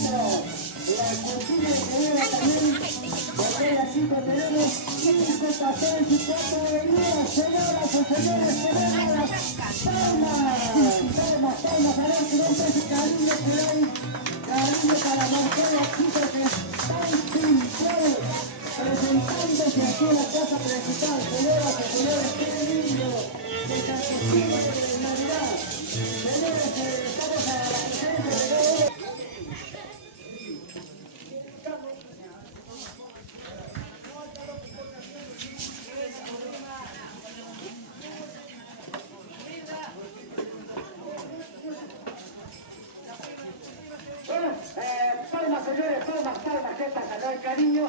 La cocina ingeniera también. Correa, chicos, tenemos 5 cafés y 4 bebidas. Señoras y señores, tenemos palmas, a ver si no ese cariño que hay. Cariño para Marcela, chicos, que están sin flow, presentándose aquí en la casa principal. Señoras y señores, qué lindo, de campesino de Navidad. Señores, estamos a la presencia de palmas, señores, palmas, ¿qué pasa? No hay cariño,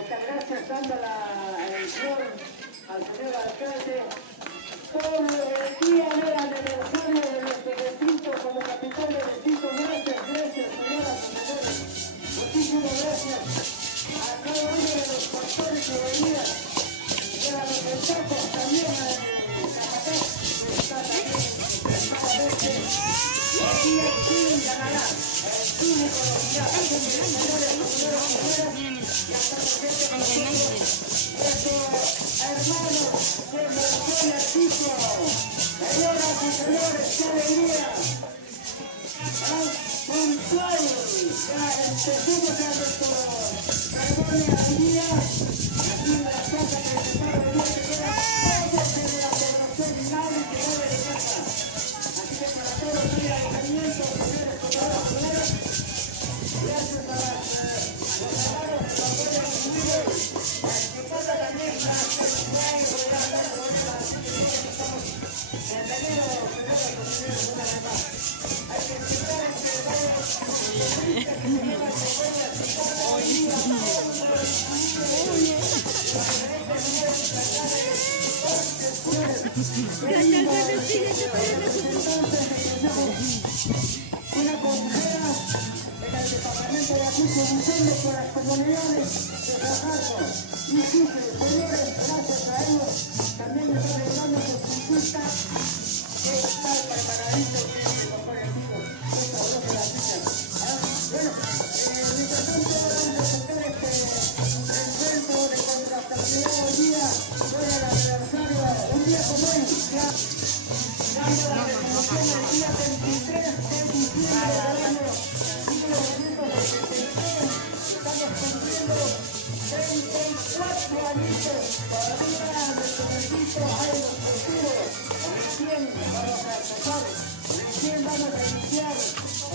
muchas gracias, dando el flor al señor alcalde por el día del aniversario de nuestro distrito como capital del distrito. Gracias, señoras y señores, muchísimas gracias a cada uno de los pastores que venían, y a los ventacos también, al capataz, que está también extremadamente. Aquí el team ganará, el público lo dirá, señores, y hasta la gente con nuestros hermanos de Marcela, chicos. Señoras y señores, qué alegría. Puntual, ya empezamos a nuestro ceremonia al día, aquí en la casa principal del día que queda todos en la población, nadie que no de casa. Así que para todos los agradecimientos, señores, señoras, gracias a los hermanos que nos pueden recibir, que pasa también para hacer un buen regalo, así que estamos bienvenidos, señoras y señores, una vez más. Hay que explicar que una consejera en el departamento de acuicultura por las comunidades de Fajardo. Y sí, señores, gracias a ellos también me están ayudando con consulta. ¿Qué tal preparadito tiene los colectivos? Esta voz de la ficha. Bueno, mientras tanto vamos a sacar este encuentro de contrastabilidad hoy día, hoy el aniversario, un día como hoy, ya dando la resolución el día 23 de diciembre del año 1983, estamos cumpliendo 34 añitos todavía de nuestro hay los cultivos. Recién vamos a empezar, recién vamos a iniciar,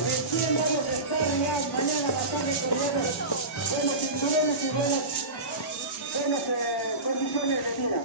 recién vamos a estar ya mañana a la tarde con buenos cinturones y buenas condiciones de vida.